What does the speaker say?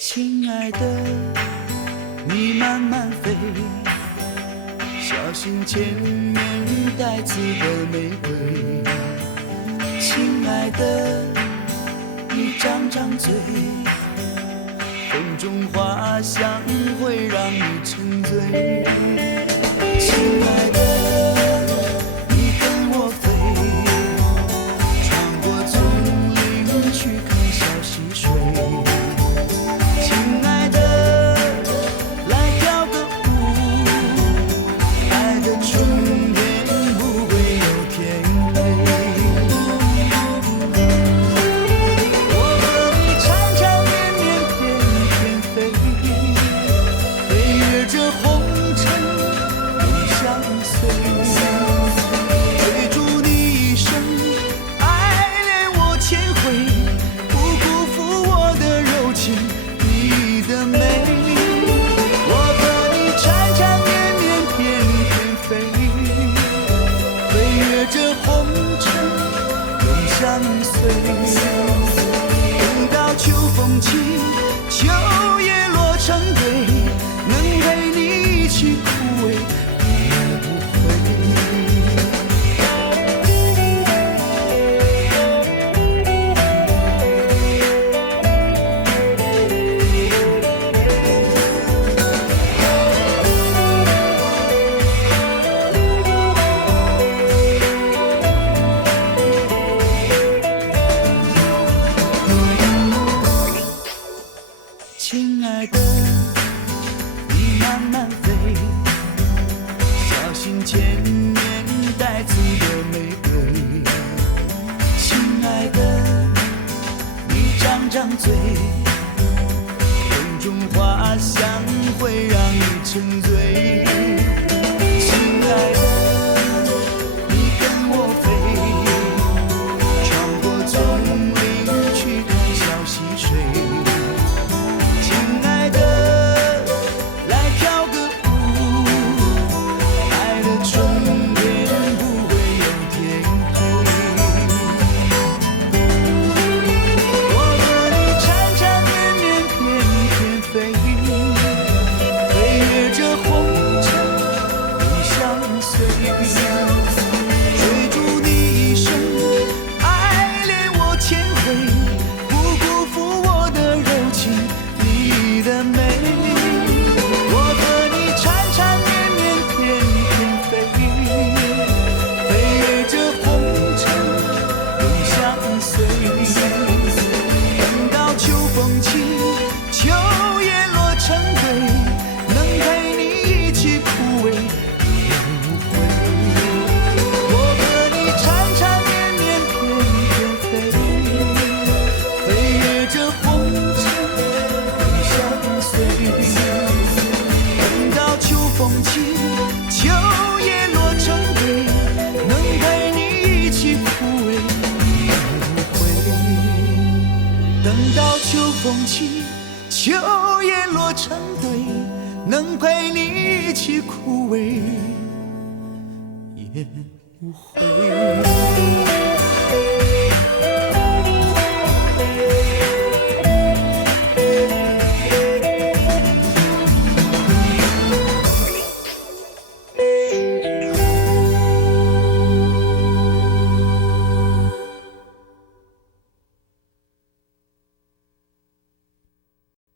亲爱的，你慢慢飞，小心前面带刺的玫瑰。亲爱的，你张张嘴，风中花香会让你沉醉。亲爱的，你跟我飞，穿过丛林去看小溪水。亲爱的，来跳个舞，爱的春天不会有天黑。我和你缠缠绵绵，翩翩飞，飞越这红尘永相随，追逐你一生，爱恋我千回，不辜负我的柔情，你的美。我和你缠缠绵绵，翩翩飞，飞越这红尘永相随。等到秋风起，秋叶落成堆，能陪你一起枯萎，也不会。亲爱的，你慢慢飞，小心前面带刺的玫瑰。亲爱的，你张张嘴，风中花香会让你沉醉。亲爱的，你跟我飞，穿过丛林去看小溪水。亲爱的，来跳个舞，爱的春天不会有天黑。我和你缠缠绵绵，翩翩飞，飞越这红尘永相随，追逐你一生，爱恋我千回，不辜负我的柔情，你的美。我和你缠缠绵绵，翩翩飞，飞越这红尘永相随。等到秋风起，秋叶落成堆，能陪你一起枯萎，也无悔。我和你缠缠绵绵，翩翩飞，飞越这红尘永相随。等到秋风起，秋叶落成堆，能陪你一起枯萎，也无悔。等到秋风起，秋叶落成堆，能陪你一起枯萎，也无悔。